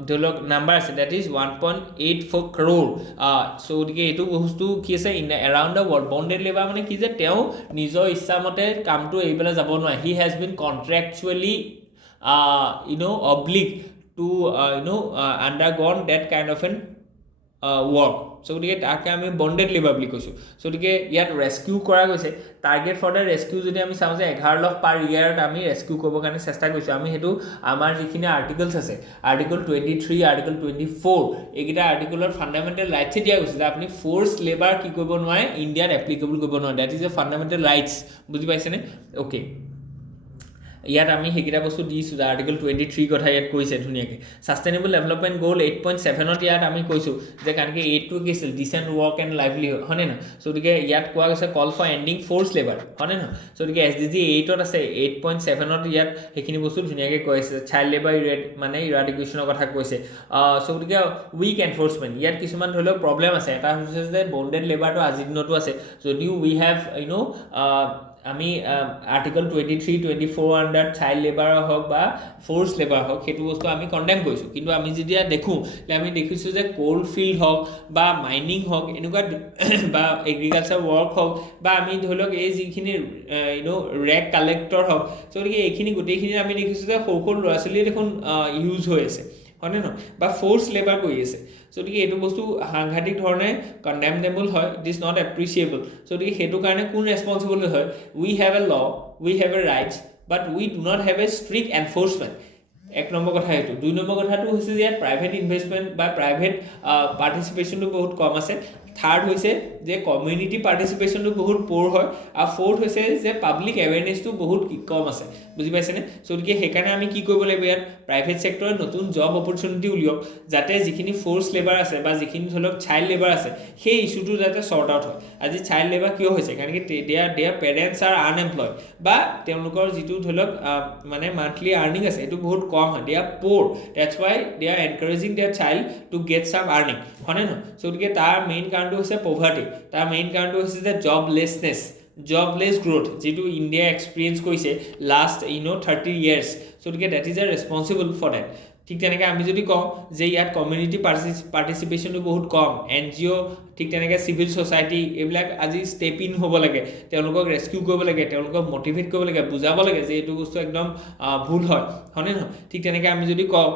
ধৰি লওক নাম্বাৰ আছে ডেট ইজ 1.84 crore চ' গতিকে এইটো বস্তু কি আছে around the world bonded labour মানে কি যে তেওঁ নিজৰ ইচ্ছামতে কামটো এৰি পেলাই যাব নোৱাৰে he has been contractually obliged to undergone that kind of an work so' গতিকে তাকে আমি বণ্ডেড লেবাৰ বুলি কৈছোঁ চ' গতিকে ইয়াত ৰেস্কিউ কৰা গৈছে টাৰ্গেট ফৰ দ্য ৰেস্কিউ যদি আমি চাওঁ যে 11 লাখ পাৰ ইয়াৰত আমি ৰেস্কিউ কৰিবৰ কাৰণে চেষ্টা কৰিছোঁ আমি সেইটো আমাৰ যিখিনি আৰ্টিকলছ আছে আৰ্টিকল 23 আৰ্টিকল 24 এইকেইটা আৰ্টিকলত ফাণ্ডামেণ্টেল ৰাইটছে দিয়া গৈছে যে আপুনি ফ'ৰ্চ লেবাৰ কি কৰিব নোৱাৰে ইণ্ডিয়াত এপ্লিকেবল কৰিব নোৱাৰে that is a fundamental rights বুজি পাইছেনে অ'কে ইয়াত আমি সেইকেইটা বস্তু দিছোঁ যে আৰ্টিকল 23 কথা ইয়াত কৈছে ধুনীয়াকৈ ছাষ্টেইনেবল ডেভেলপমেণ্ট গ'ল 8.7ত ইয়াত আমি কৈছোঁ যে কাৰণ কি 8টো কি আছিল ডিচেণ্ট ৱৰ্ক এণ্ড লাইভলিহুড হয়নে নহয় চ' গতিকে ইয়াত কোৱা গৈছে কল ফৰ এণ্ডিং ফ'ৰ্চ লেবাৰ হয়নে নহয় চ' গতিকে SDG 8ত আছে 8.7ত ইয়াত সেইখিনি বস্তু ধুনীয়াকৈ কৈছে চাইল্ড লেবাৰ মানে ইৰাডিকেশ্যনৰ কথা কৈছে চ' গতিকে উইক এনফৰ্চমেণ্ট ইয়াত কিছুমান ধৰি লওক প্ৰব্লেম আছে এটা হৈছে যে বণ্ডেড লেবাৰটো আজিৰ দিনতো আছে যদিও উই হেভ আমি আৰ্টিকল 23 24 আণ্ডাৰ চাইল্ড লেবাৰ হওক বা ফ'ৰ্চ লেবাৰ হওক সেইটো বস্তু আমি কণ্ডেম কৰিছোঁ, কিন্তু আমি যেতিয়া দেখোঁ যে আমি দেখিছোঁ যে কোল ফিল্ড হওক বা মাইনিং হওক এনেকুৱা বা এগ্ৰিকালচাৰ ৱৰ্ক হওক বা আমি ধৰি লওক এই যিখিনি ৰেক কালেক্টৰ হওক, গতিকে এইখিনি গোটেইখিনি আমি দেখিছোঁ যে সৰু সৰু ল'ৰা ছোৱালীয়ে দেখোন ইউজ হৈ আছে, হয়নে নহয়, বা ফ'ৰ্চ লেবাৰ কৰি আছে। গতিকে এইটো বস্তু সাংঘাতিক ধৰণে কণ্ডেমনেবল হয়, ইট ইজ নট এপ্ৰিচিয়েবল। গতিকে সেইটো কাৰণে কোন ৰেছপনচিবল হয়? উই have a law, we have a rights, but we do not have a strict enforcement. এক নম্বৰ কথা এইটো। দুই নম্বৰ কথাটো হৈছে যে ইয়াত প্ৰাইভেট ইনভেষ্টমেণ্ট বা প্ৰাইভেট পাৰ্টিচিপেশ্যনটো বহুত কম আছে। থাৰ্ড হৈছে যে কমিউনিটি পাৰ্টিচিপেশ্যনটো বহুত প'ৰ হয়, আৰু ফ'ৰ্থ হৈছে যে পাব্লিক এৱেৰনেছটো বহুত কম আছে, বুজি পাইছেনে? গতিকে সেইকাৰণে আমি কি কৰিব লাগিব, ইয়াত প্ৰাইভেট ছেক্টৰে নতুন জব অপৰচুনিটি উলিয়াওক, যাতে যিখিনি ফ'ৰ্চ লেবাৰ আছে বা যিখিনি ধৰি লওক চাইল্ড লেবাৰ আছে সেই ইছ্যুটো যাতে শ্বৰ্ট আউট হয়। আজি চাইল্ড লেবাৰ কিয় হৈছে? কাৰণ কি দেয়াৰ পেৰেণ্টছ আৰ আনএমপ্লয়ড, বা তেওঁলোকৰ যিটো ধৰি লওক মানে মান্থলি আৰ্নিং আছে সেইটো বহুত কম হয়, they are poor, that's why they are encouraging their child to get some earning, হয়নে নহয়? গতিকে তাৰ মেইন কাৰণটো হৈছে পভাৰ্টি, তাৰ মেইন কাৰণটো হৈছে যে জবলেছ গ্ৰোথ, যিটো ইণ্ডিয়াই এক্সপিৰিয়েঞ্চ কৰিছে লাষ্ট 30 years। গতিকে that is a responsible for that. ঠিক তেনেকৈ আমি যদি কওঁ যে ইয়াত কমিউনিটি পাৰ্টিচিপেশ্যনটো বহুত কম, NGO ঠিক তেনেকৈ চিভিল ছ'চাইটি এইবিলাক আজি ষ্টেপ ইন হ'ব লাগে, তেওঁলোকক ৰেস্কিউ কৰিব লাগে, তেওঁলোকক মটিভেট কৰিব লাগে, বুজাব লাগে যে এইটো বস্তু একদম ভুল হয়, হয়নে নহয়? ঠিক তেনেকৈ আমি যদি কওঁ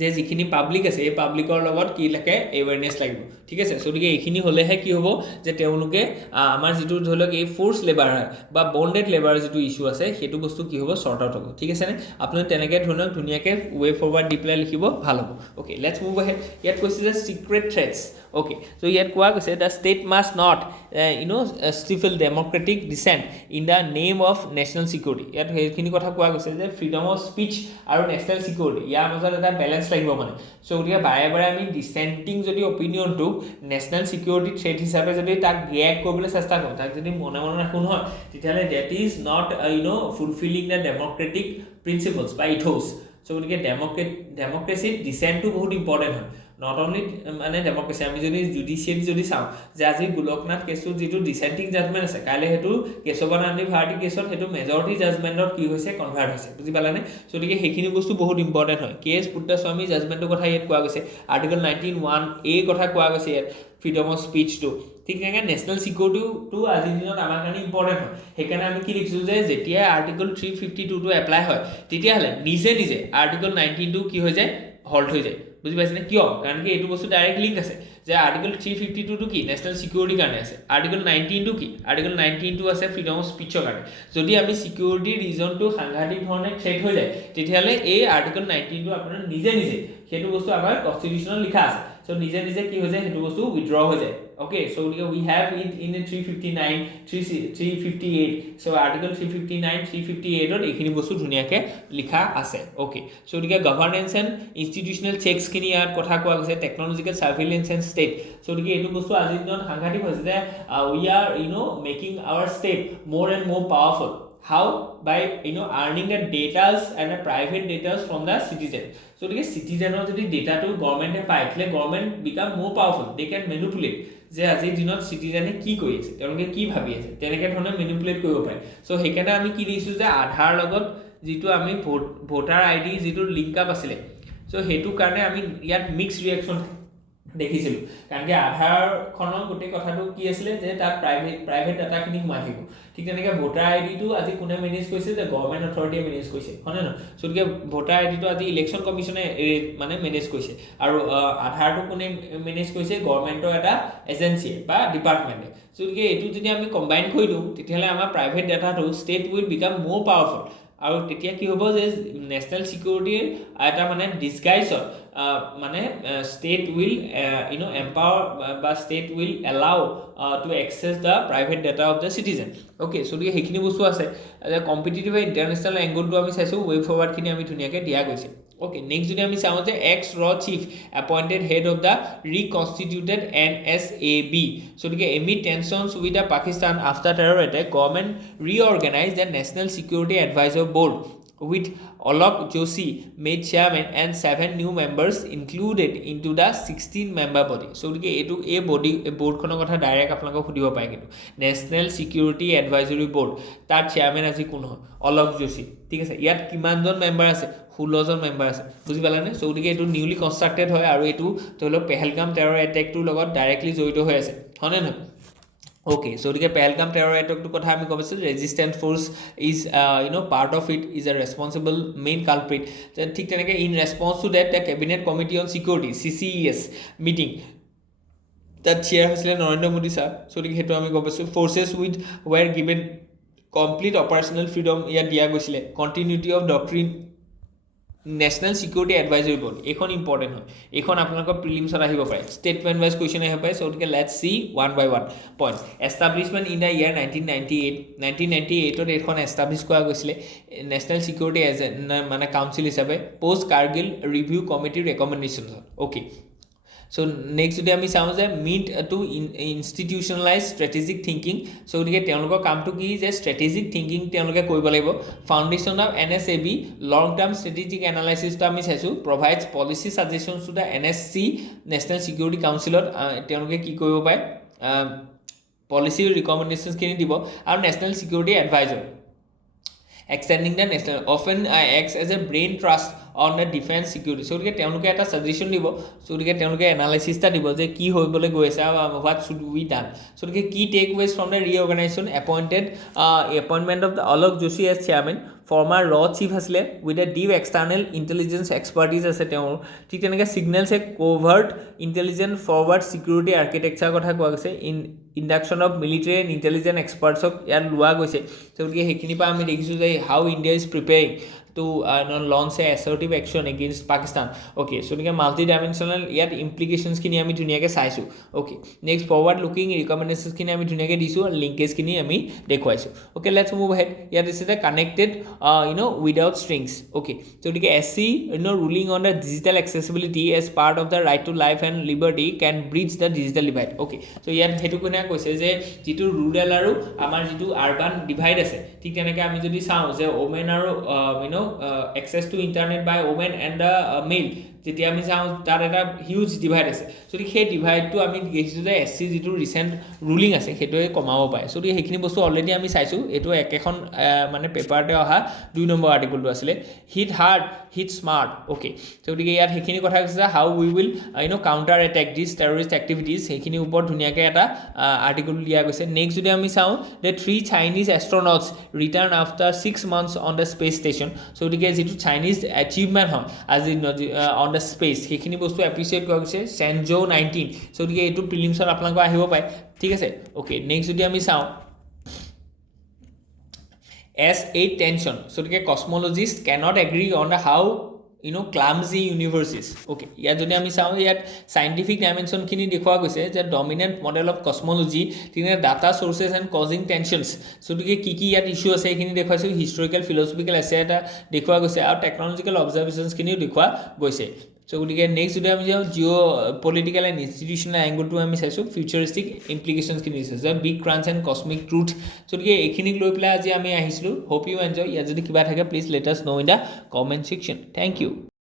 যে যিখিনি পাব্লিক আছে এই পাব্লিকৰ লগত কি লাগে, এৱেৰনেছ লাগিব, ঠিক আছে? গতিকে এইখিনি হ'লেহে কি হ'ব যে তেওঁলোকে আমাৰ যিটো ধৰি লওক এই ফ'ৰ্চ লেবাৰ হয় বা বণ্ডেড লেবাৰৰ যিটো ইছ্যু আছে সেইটো বস্তু কি হ'ব, শ্বৰ্ট আউট হ'ব, ঠিক আছেনে? আপুনি তেনেকৈ ধৰণৰ ধুনীয়াকৈ ৱে ফৰৱাৰ্ড দি পেলাই লিখিব, ভাল হ'ব। Okay, let's move ahead. ইয়াত কৈছে যে চিক্ৰেট থ্ৰেটছ। অ'কে, চ' ইয়াত কোৱা গৈছে the state must not stifle democratic dissent in the name of national security. ইয়াত সেইখিনি কথা কোৱা গৈছে যে ফ্ৰীডম অফ স্পীচ আৰু নেশ্যনেল ছিকিউৰিটি ইয়াৰ মাজত এটা বেলেঞ্চ লাগিব মানে। চ' গতিকে বাৰে বাৰে আমি ডিচেণ্টিং যদি অপিনিয়নটোক নেশ্যনেল ছিকিউৰিটি থ্ৰেট হিচাপে যদি তাক ৰিয়েক্ট কৰিবলৈ চেষ্টা কৰোঁ, তাক যদি মনে মনে ৰাখোঁ নহয়, তেতিয়াহ'লে that is not fulfilling the democratic principles বা ইথোছ। চ' গতিকে ডেম'ক্ৰেচিত ডিচেণ্টটো বহুত ইম্পৰ্টেণ্ট হয়। নট অনলি মানে ডেম'ক্ৰেচি, আমি যদি জুডিচিয়েট যদি চাওঁ যে আজি গোলকনাথ কেছটোত যিটো ডিচেণ্টিং জাজমেণ্ট আছে, কাইলৈ সেইটো কেশৱানন্দ ভাৰতী কেছত সেইটো মেজৰিটি জাজমেণ্টত কি হৈছে, কনভাৰ্ট হৈছে, বুজি পালানে? গতিকে সেইখিনি বস্তু বহুত ইম্পৰ্টেণ্ট হয়। কে এছ পুট্টাস্বামী জাজমেণ্টৰ কথা ইয়াত কোৱা গৈছে, আৰ্টিকল 19(1)A কথা কোৱা গৈছে ইয়াত, ফ্ৰীডম অফ স্পীচটো। ঠিক তেনেকৈ নেশ্যনেল ছিকিউৰিটিটো আজিৰ দিনত আমাৰ কাৰণে ইম্পৰ্টেণ্ট হয়। সেইকাৰণে আমি কি লিখিছোঁ যে যেতিয়াই আৰ্টিকল 352টো এপ্লাই হয় তেতিয়াহ'লে নিজে আৰ্টিকল 19টো কি হৈ যায়, হল্ট হৈ যায়, বুজি পাইছেনে? কিয়? কাৰণ কি এইটো বস্তু ডাইৰেক্ট লিংক আছে যে আৰ্টিকল 352টো কি, নেশ্যনেল ছিকিউৰিটিৰ কাৰণে আছে, আৰ্টিকল 19টো কি, আৰ্টিকল 19টো আছে ফ্ৰীডম অফ স্পীচৰ কাৰণে। যদি আমি ছিকিউৰিটিৰ ৰিজনটো সাংঘাতিক ধৰণে থ্ৰেট হৈ যায় তেতিয়াহ'লে এই আৰ্টিকল 19টো আপোনাৰ নিজে সেইটো বস্তু আমাৰ কনষ্টিটিউশ্যনত লিখা আছে, চ' নিজে কি হৈ যায়, সেইটো বস্তু উইথড্ৰ হৈ যায়। অ'কে, চ' গতিকে we have it in 359, 358, so' article 359, 358ত এইখিনি বস্তু ধুনীয়াকৈ লিখা আছে। অ'কে, চ' গতিকে গভৰ্নেন্স এণ্ড ইনষ্টিটিউচনেল চেকছখিনি ইয়াত কথা কোৱা গৈছে, technological surveillance and state. So' গতিকে এইটো বস্তু আজিৰ দিনত সাংঘাতিক হৈছে যে we are making our state more and more powerful. How? By earning the datas and the private datas from the citizen. So the citizen যদি ডেটাটো গভৰ্ণমেণ্টে পায় তেতিয়াহ'লে গভৰ্ণমেণ্ট বিকাম মোৰ পাৱাৰফুল, দে কেন মেনিপুলেট যে আজিৰ দিনত চিটিজেনে কি কৰি আছে, তেওঁলোকে কি ভাবি আছে, তেনেকৈ ধৰণে মেনিপুলেট কৰিব পাৰে। চ' সেইকাৰণে আমি কি দিছোঁ যে আধাৰ লগত যিটো আমি ভোটাৰ আইডি যিটো লিংক আপ আছিলে, চ' সেইটো কাৰণে আমি ইয়াত মিক্স ৰিয়েকশ্যন দেখিছিলোঁ। কাৰণ কি আধাৰখনৰ গোটেই কথাটো কি আছিলে যে তাত প্ৰাইভেট ডাটাখিনি সোমাই থাকিব। ঠিক তেনেকৈ ভোটাৰ আইডিটো আজি কোনে মেনেজ কৰিছে, যে গভৰ্ণমেণ্ট অথৰিটিয়ে মেনেজ কৰিছে, হয়নে নহয়? গতিকে ভোটাৰ আইডিটো আজি ইলেকশ্যন কমিশ্যনে মানে মেনেজ কৰিছে, আৰু আধাৰটো কোনে মেনেজ কৰিছে, গভৰ্ণমেণ্টৰ এটা এজেঞ্চিয়ে বা ডিপাৰ্টমেণ্টে। গতিকে এইটো যদি আমি কম্বাইন কৰি দিওঁ তেতিয়াহ'লে আমাৰ প্ৰাইভেট ডাটাটো ষ্টেট উইল বিকাম মোৰ পাৱাৰফুল, আৰু তেতিয়া কি হ'ব যে নেশ্যনেল ছিকিউৰিটিৰ এটা মানে ডিছগাইজত মানে ষ্টেট উইল এম্পাৱাৰ বা state will allow to access the private data of the citizen. Okay, so' গতিকে সেইখিনি বস্তু আছে। কম্পিটিটিভ ইণ্টাৰনেশ্যনেল এংগলটো আমি চাইছোঁ, ৱে ফৰৱাৰ্ডখিনি আমি ধুনীয়াকৈ দিয়া গৈছে। অ'কে, নেক্সট যদি আমি চাওঁ যে এক্স ৰ chief appointed head of the reconstituted NSAB। গতিকে amid tensions with the Pakistan after terror attack, government reorganise the national security adviser board with Alok Joshi made chairman and 7 new members included into the 16-member body. So গতিকে এইটো এই body বোৰ্ডখনৰ কথা direct আপোনালোকক সুধিব পাৰে কিন্তু national security advisory board তাৰ chairman আজি কোন হয় অলক যোশী ঠিক আছে ইয়াত কিমানজন মেম্বাৰ আছে 16 জন মেম্বাৰ আছে বুজি পালানে সো গতিকে এইটো নিউলি কনস্ট্ৰাক্টেড হয় আৰু এইটো ধৰিলওক পেহেলগাম টেৰৰ এটেকটোৰ লগত ডাইৰেক্টলি জড়িত হৈ আছে হয়নে নহয় Okay, so the Pahalgam terror attack to Kothami resistant force is part of it is a responsible main culprit. In response to that, the Cabinet Committee on Security (CCES) meeting that chair has Narendra Modi sir. So the forces were given complete operational freedom. Continuity of doctrine. National Security Advisory Board এখন important হয় এখন আপোনালোকৰ প্ৰিলিমছত আহিব পাৰে statement wise question আহিব পাৰে so okay let's see one by one point establishment in the year 1998 ত এখন এষ্টাব্লিশ কৰা গৈছিলে নেশ্যনেল সিকিউৰিটি এজ মানে কাউন্সিল হিচাপে post Kargil review committee recommendations okay So next যদি আমি চাওঁ যে meet to institutionalise strategic thinking so গতিকে তেওঁলোকৰ কামটো কি যে স্ট্ৰেটেজিক থিংকিং তেওঁলোকে কৰিব লাগিব foundation of NSAB long term strategic এনালাইসিছটো আমি চাইছোঁ provides policy suggestions to the NSC national security কাউন্সিলত তেওঁলোকে কি কৰিব পাৰে পলিচি ৰিকমেণ্ডেশ্যনছখিনি দিব আৰু national security adviser extending the national often acts as a brain trust on the defense security so গতিকে তেওঁলোকে এটা সাজেশন দিব so গতিকে তেওঁলোকে এনালাইসিস টা দিব যে কি হৈবলৈ গৈ আছে what should we done so গতিকে key takeaways from the reorganization appointment of the Alok Joshi as chairman former raw chief hasle with a deep external intelligence expertise ase teor thik teneke signals a covert intelligence forward security architecture kotha koa gase in induction of military and intelligence experts of yar lua goise so gotike hekini pa ami dekhisu je how India is preparing to launch a assertive action against Pakistan okay so like multi dimensional yet implications kini ami duniya ke saisu okay next forward looking recommendations kini ami duniya ke disu linkage kini ami dekhwaisu okay let's move ahead here this is the connected without strings okay so like SC ruling on the digital accessibility as part of the right to life and liberty can bridge the digital divide okay so here hetu kona koise je jitu rural aru amar jitu urban divide ase thik teneke ami jodi sao je women aru access to internet by women and the male যেতিয়া আমি চাওঁ তাৰ এটা huge divide আছে যদি সেই ডিভাইডটো আমি দেখিছোঁ যে SC যিটো ৰিসেন্ট ৰুলিং আছে সেইটোৱে কমাব পাৰে যদি সেইখিনি বস্তু অলৰেডি আমি চাইছোঁ এইটো একেখন মানে পেপাৰতে অহা 2 নম্বৰ আৰ্টিকলটো আছিলে hit hard hit smart okay তো গতিকে ইয়াত সেইখিনি কথা কৈছে how we will counter attack this terrorist activities সেইখিনি ওপৰত ধুনীয়াকৈ এটা আৰ্টিকল দিয়া গৈছে নেক্সট যদি আমি চাওঁ যে 3 Chinese astronauts return after 6 months on the space station so গতিকে যিটো চাইনিজ এচিভমেণ্ট হয় আজি অন দ্য স্পেচ সেইখিনি বস্তু এপ্ৰিচিয়েট কৰা গৈছে চেনজো 19 সো গতিকে এইটো প্ৰিলিমছত আপোনালোক আহিব পাৰে ঠিক আছে ওকে নেক্সট যদি আমি চাওঁ S8 tension so the cosmologists cannot agree on the how clumsy universes okay ইয়াত যদি আমি চাওঁ ইয়াত scientific dimension খিনি দেখুৱা গৈছে যে dominant model of cosmology তিনে data sources and causing tensions so কি ইয়াত ইস্যু আছে এইখিনি দেখুৱাইছো historical philosophical essay এটা দেখুৱা গৈছে আৰু technological observations খিনিও দেখুৱা গৈছে so গতিকে নেক্সট যদি আমি যাওঁ জিও পলিটিক্যাল এন্ড ইনষ্টিটিউশনাল এংগলটো আমি চাইছো ফিউচারিস্টিক ইমপ্লিকেশনস খিনি আছে যে big crunch and cosmic truth so গতিকে এইখিনি লৈ পেলাই আজি আমি আহিছিলো হোপ ইউ এনজয় ইয়াত যদি কিবা থাকে please let us know in the comment section thank U